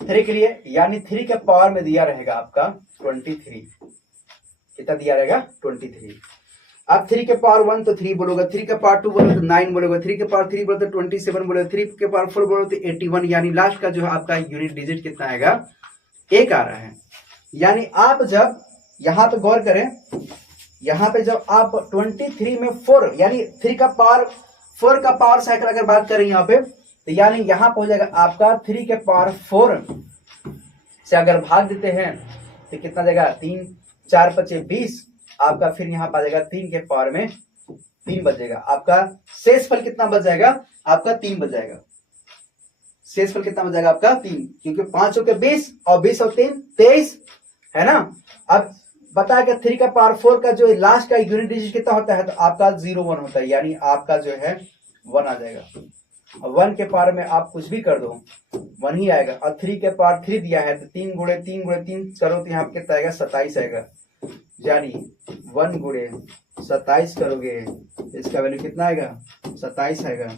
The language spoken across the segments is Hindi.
3 के लिए, यानी 3 के पावर में दिया रहेगा आपका 23। कितना दिया रहेगा? 23। अब 3 के पावर 1 तो 3 बोलोगे, 3 के पावर 2 बोलोगे तो 9 बोलोगे, 3 के पावर 3 बोलोगे तो 27 बोलोगे, 3 के पावर 4 बोलोगे तो 81, यानी लास्ट का जो है आपका यूनिट डिजिट कितना आएगा? 1 आ रहा है। यानी आप जब यहां पे गौर करें, यहां पे जब आप 23 में 4 यानी 3 का पावर 4 का पावर साइकिल अगर बात करें यहाँ पे, तो यानी यहां पर हो जाएगा आपका 3 के पावर 4 से अगर भाग देते हैं तो कितना जाएगा? 3 4 5 20 आपका, फिर यहाँ पर आ जाएगा 3 के पावर में 3 बचेगा आपका। शेष फल कितना बच जाएगा? आपका 3 बच जाएगा। शेष फल कितना बच जाएगा आपका? 3, क्योंकि 5 के 20 और 20 और 3 23 है ना। अब बताया कि 3 का पावर 4 का जो लास्ट का यूनिट डिजिट कितना होता है? तो आपका 01 होता है, यानी आपका जो है 1 आ जाएगा। और 1 के पावर में आप कुछ भी कर दो 1 ही आएगा। और 3 के पावर 3 दिया है तो 3 गुणे 3 गुणे 3 करो तो यहाँ पे कितना आएगा? 27 आएगा। यानी 1 गुणे 27 करोगे तो इसका वैल्यू कितना आएगा? 27 आएगा।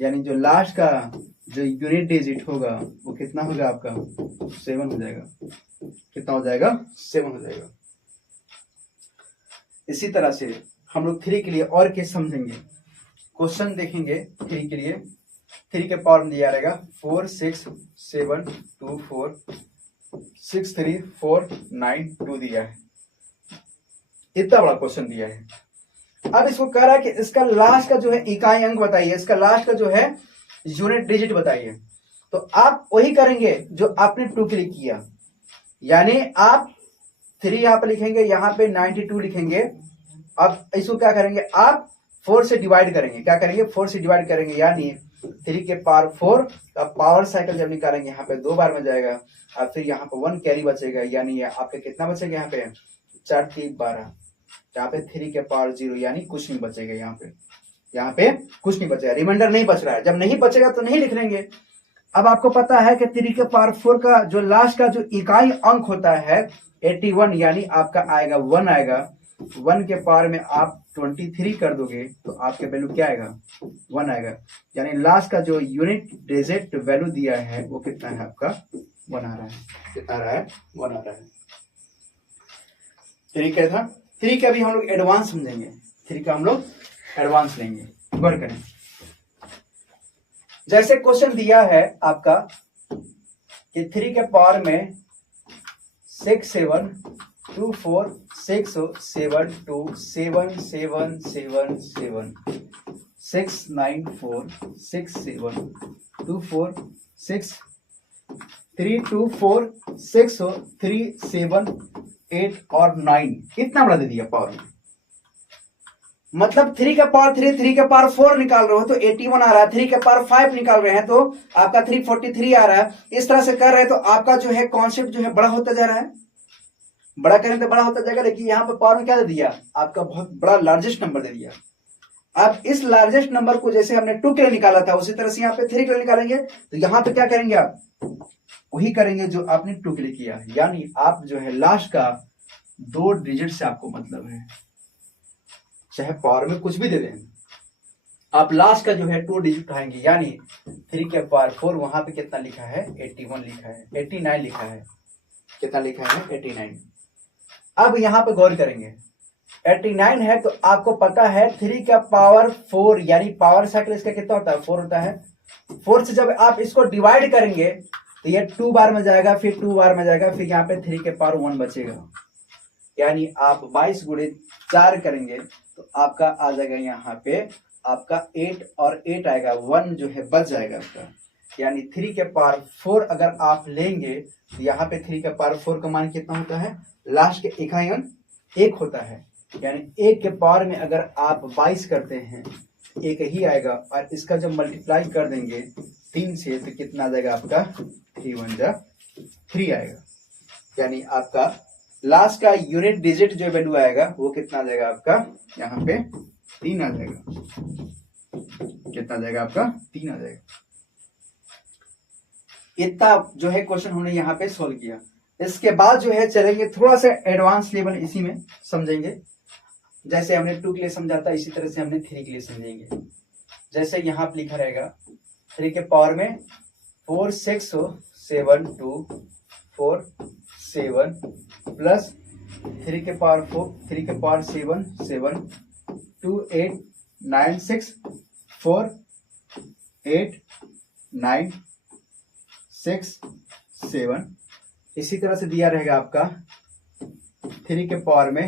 यानी जो लास्ट का जो यूनिट डिजिट होगा वो कितना होगा आपका? 7 हो जाएगा। कितना हो जाएगा? 7 हो जाएगा। इसी तरह से हम लोग 3 के लिए और केस समझेंगे। क्वेश्चन देखेंगे 3 के लिए। 3 के पावर में दिया रहेगा 4 6 7 2 4 6 3 4 9 2 दिया है। इतना बड़ा क्वेश्चन दिया है। अब इसको कह रहा है कि इसका लास्ट का जो है इकाई अंक बताइए, इसका लास्ट का जो है यूनिट डिजिट बताइए। तो आप वही करेंगे जो आपने 2 के लिए किया, यानी आप 3 यहां पर लिखेंगे, यहां पे 92 लिखेंगे। अब इसको क्या करेंगे? आप 4 से डिवाइड करेंगे। क्या करेंगे? 4 से डिवाइड करेंगे, यानी 3 के पावर 4 का पावर साइकिल जब निकालेंगे यहाँ पे 2 बार में जाएगा और फिर यहाँ पे 1 कैरी बचेगा, यानी आपके कितना बचेगा? यहाँ पे 4 3 12, यहाँ पे 3 के पावर 0, यानी कुछ नहीं बचेगा। यहाँ पे कुछ नहीं बचेगा, रिमाइंडर नहीं बच रहा है। जब नहीं बचेगा तो नहीं लिख लेंगे। अब आपको पता है कि 3 के पावर 4 का जो लास्ट का जो इकाई अंक होता है 81, यानी आपका आएगा 1 आएगा। 1 के पावर में आप 23 कर दोगे तो आपके वैल्यू क्या आएगा? 1 आएगा। यानी लास्ट का जो यूनिट डिजिट वैल्यू दिया है वो कितना है आपका? 1 आ रहा है। कितना आ रहा है? 1 आ रहा है। 3 क्या था? 3 का भी हम लोग एडवांस समझेंगे। 3 का हम लोग एडवांस लेंगे। गौर करें, जैसे क्वेश्चन दिया है आपका कि 3 के पावर में 6 7 2 4 6 7 2 7 7 7 7 6 9 4 6 7 2 4 6 3 2 4 6 3 7 8 और 9, इतना बड़ा दे दिया पावर में। मतलब 3 का पावर 3 का पावर 4 निकाल रहे हो तो 81 आ रहा है। 3 का पावर 5 निकाल रहे हैं तो आपका 343 आ रहा है। इस तरह से कर रहे हैं तो आपका जो है कॉन्सेप्ट जो है बड़ा होता जा रहा है। बड़ा करें तो बड़ा होता जाएगा, लेकिन यहाँ पे पावर में क्या दे दिया? आपका बहुत बड़ा लार्जेस्ट नंबर दे दिया। आप इस लार्जेस्ट नंबर को जैसे हमने 2 के लिए निकाला था उसी तरह से यहाँ पे 3 के लिए निकालेंगे। तो यहाँ पे क्या करेंगे? आप वही करेंगे जो आपने 2 के लिए किया है। यानी आप जो है लास्ट का 2 डिजिट से आपको मतलब है, चाहे पावर में कुछ भी दे दें, आप लास्ट का जो है 2 डिजिट उठाएंगे। यानी 3 के पावर 4 वहां पे कितना लिखा है? 81 लिखा है, 89 लिखा है। कितना लिखा है? 89। अब यहां पे गौर करेंगे, 89 है तो आपको पता है 3 का पावर 4 यानी पावर साइकिल इसका कितना होता है? 4 होता है। 4 से जब आप इसको डिवाइड करेंगे तो ये 2 बार में जाएगा, फिर 2 बार में जाएगा, फिर यहाँ पे 3 के पावर 1 बचेगा। यानी आप 22 गुणे 4 करेंगे तो आपका आ जाएगा यहाँ पे आपका 8 और 8 आएगा, 1 जो है बच जाएगा आपका। यानी 3 के पावर 4 अगर आप लेंगे तो यहाँ पे 3 के पावर 4 का मान कितना होता है? लास्ट के इकाई अंक 1 होता है। यानी 1 के पावर में अगर आप 22 करते हैं 1 ही आएगा, और इसका जब मल्टीप्लाई कर देंगे 3 से तो कितना आ जाएगा आपका? 3 1 जा 3 आएगा। यानी आपका लास्ट का यूनिट डिजिट जो वैल्यू आएगा वो कितना आ जाएगा आपका? यहाँ पे 3 आ जाएगा। कितना आ जाएगा आपका? 3 आ जाएगा। इतना जो है क्वेश्चन हमने यहाँ पे सोल्व किया। इसके बाद जो है चलेंगे थोड़ा सा एडवांस लेवल, इसी में समझेंगे। जैसे हमने 2 के लिए समझा था इसी तरह से हमने 3 के लिए समझेंगे। जैसे यहाँ पे लिखा रहेगा 3 के पावर में 4 6 7 प्लस 3 के पावर 4 3 के पावर 7 7 2 8 9 6 4 8 9 6 7। इसी तरह से दिया रहेगा आपका 3 के पावर में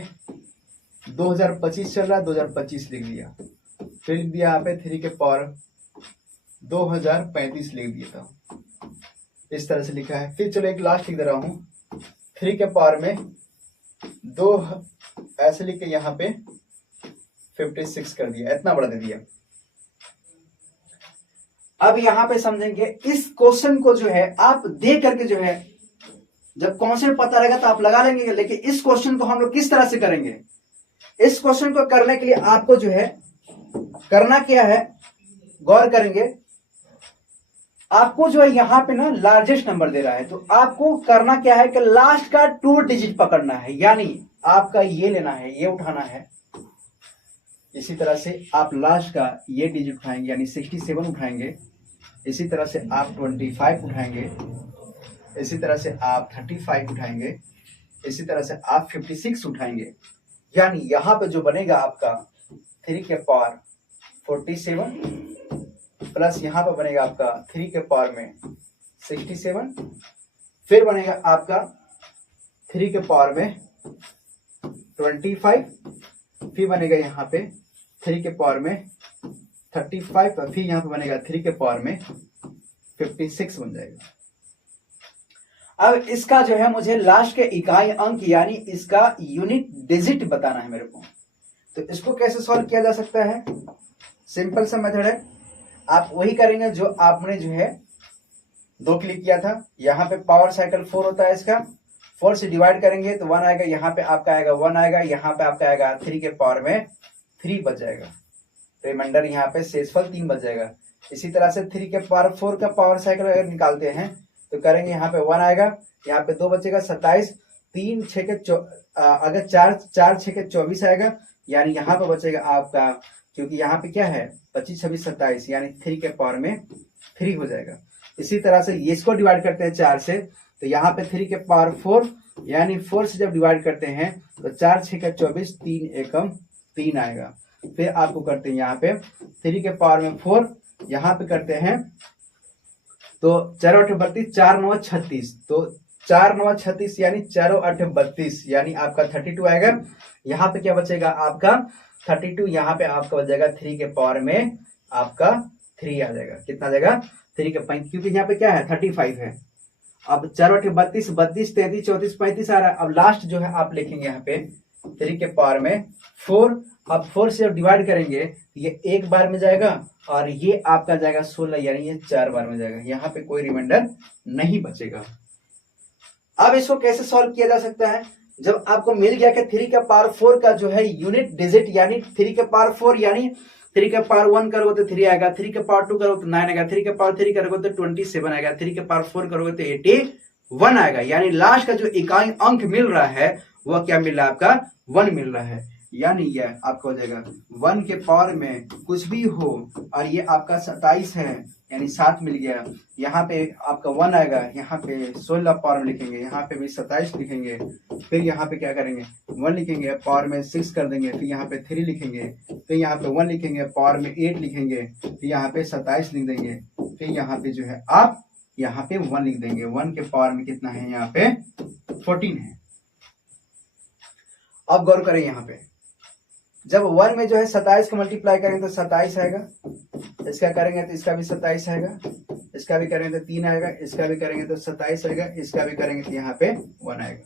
2025 चल रहा है, 2025 लिख दिया, फिर लिख दिया यहाँ पे 3 के पावर 2035 लिख दिया था, इस तरह से लिखा है। फिर चलो एक लास्ट लिख दे रहा हूं 3 के पावर में 2 ऐसे लिख के यहाँ पे 56 कर दिया, इतना बड़ा दे दिया। अब यहां पे समझेंगे इस क्वेश्चन को जो है आप दे करके जो है जब कॉन्सेप्ट पता रहेगा तो आप लगा लेंगे, लेकिन इस क्वेश्चन को हम लोग किस तरह से करेंगे, इस क्वेश्चन को करने के लिए आपको जो है करना क्या है, गौर करेंगे। आपको जो है यहां पे ना लार्जेस्ट नंबर दे रहा है, तो आपको करना क्या है कि लास्ट का 2 डिजिट पकड़ना है, यानी आपका ये लेना है, ये उठाना है। इसी तरह से आप लास्ट का ये डिजिट उठाएंगे, यानी 67 उठाएंगे। इसी तरह से आप 25 उठाएंगे। इसी तरह से आप 35 उठाएंगे। इसी तरह से आप 56 उठाएंगे, यानी यहां पे जो बनेगा आपका 3 के पावर 47 प्लस यहां पर बनेगा आपका 3 के पावर में 67, फिर बनेगा आपका 3 के पावर में 25, फिर बनेगा यहाँ पे 3 के पावर में 35, फिर यहाँ पे बनेगा 3 के पावर में 56 बन जाएगा। अब इसका जो है मुझे लास्ट के इकाई अंक यानी इसका यूनिट डिजिट बताना है मेरे को। तो इसको कैसे सॉल्व किया जा सकता है, सिंपल सा मेथड है, आप वही करेंगे जो आपने जो है 2 क्लिक किया था। यहाँ पे पावर साइकिल 4 होता है, इसका 4 से डिवाइड करेंगे तो 1 आएगा, यहाँ पे आपका आएगा 1 आएगा, यहाँ पे आपका आएगा 3 के पावर में 3 बच जाएगा, रिमाइंडर यहाँ पे शेषफल 3 बच जाएगा। इसी तरह से 3 के पावर 4 का पावर साइकिल अगर निकालते हैं तो करेंगे, यहाँ पे 1 आएगा, यहाँ पे 2 बचेगा 27, 3 6 के अगर 4 6 के 24 आएगा, यानी यहाँ पे बचेगा आपका, क्योंकि यहाँ पे क्या है 25 26 27, यानी 3 के पावर में 3 हो जाएगा। इसी तरह से इसको डिवाइड करते हैं 4 से, तो यहाँ पे 3 के पावर 4, यानी 4 से जब डिवाइड करते हैं तो 4 6 का 24, 3 एकम 3 आएगा। फिर आपको करते हैं यहाँ पे 3 के पावर में 4, यहाँ पे करते हैं तो 4 8 32, 4 9 36, तो 4 9 36 यानी 4 8 32, यानी आपका 32 आएगा। यहाँ पे क्या बचेगा आपका 32, यहाँ पे आपका बच जाएगा 3 के पावर में आपका 3 आ जाएगा। कितना आ जाएगा 3 के 5, क्योंकि यहाँ पे क्या है 35 है। अब 4 8 32, 32 33 34 35 आ रहा है। अब लास्ट जो है आप लिखेंगे यहाँ पे 3 के पावर में 4। अब 4 से जब डिवाइड करेंगे ये एक बार में जाएगा और ये आपका जाएगा 16, यानी ये 4 बार में जाएगा, यहाँ पे कोई रिमाइंडर नहीं बचेगा। अब इसको कैसे सॉल्व किया जा सकता है, जब आपको मिल गया कि 3 के पावर 4 का जो है यूनिट डिजिट, यानी 3 के पावर 4 यानी 3 के पावर 1 करोगे तो 3 आएगा, 3 के पावर 2 करोगे तो 9 आएगा, 3 के पावर 3 करोगे तो 27 आएगा, 3 के पावर 4 करोगे तो 81 आएगा। यानी लास्ट का जो इकाई अंक मिल रहा है वह क्या मिल रहा है आपका 1 मिल रहा है। यानी यह आपका हो जाएगा 1 के पावर में कुछ भी हो, और ये आपका 27 है, यानी 7 मिल गया। यहाँ पे आपका 1 आएगा, यहाँ पे 16 पावर में लिखेंगे, यहाँ पे भी 27 लिखेंगे, फिर यहाँ पे क्या करेंगे 1 लिखेंगे, पावर में 6 कर देंगे, फिर यहाँ पे 3 लिखेंगे, फिर यहाँ पे 1 लिखेंगे, पावर में 8 लिखेंगे, फिर यहाँ पे 27 लिख देंगे, फिर यहाँ पे जो है आप यहाँ पे 1 लिख देंगे। 1 के पावर में कितना है यहाँ पे 14 है। अब गौर करें, यहाँ पे जब 1 में जो है 27 को मल्टीप्लाई करेंगे तो 27 आएगा, इसका करेंगे तो इसका भी 27 आएगा, इसका भी करेंगे तो 3 आएगा, इसका भी करेंगे तो 27 आएगा, इसका भी करेंगे तो यहाँ पे 1 आएगा।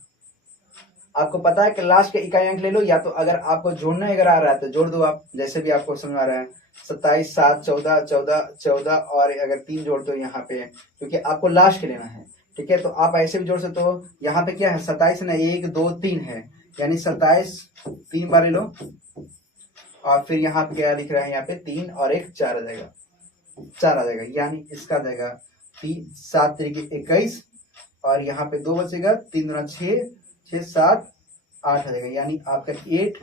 आपको पता है कि लास्ट के इकाई अंक ले लो, या तो अगर आपको जोड़ना अगर आ रहा है तो जोड़ दो आप, जैसे भी आपको समझ आ रहा है। 27 7 14 14 14 और अगर 3 जोड़ दो यहाँ पे, क्योंकि आपको लास्ट के लेना है, ठीक है, तो आप ऐसे भी जोड़ सकते हो। यहाँ पे क्या है 27 ना 1 2 3 है, यानी 27 3 बार ले लो, और फिर यहाँ पे क्या लिख रहा है, यहाँ पे 3 और 1 4 आ जाएगा, 4 आ जाएगा, यानी इसका जाएगा 3 7 3 21, और यहाँ पे 2 बचेगा, 3 2 6 6 7 8 आ जाएगा, यानी आपका 8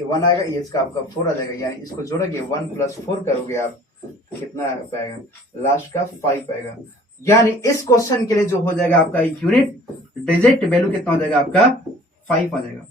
1 आएगा, ये इसका आपका 4 आ जाएगा, यानी इसको जोड़ोगे 1 + 4 करोगे आप तो कितना पाएगा, लास्ट का 5 आएगा। यानी इस क्वेश्चन के लिए जो हो जाएगा आपका यूनिट डिजिट वैल्यू कितना हो जाएगा आपका 5 आ जाएगा।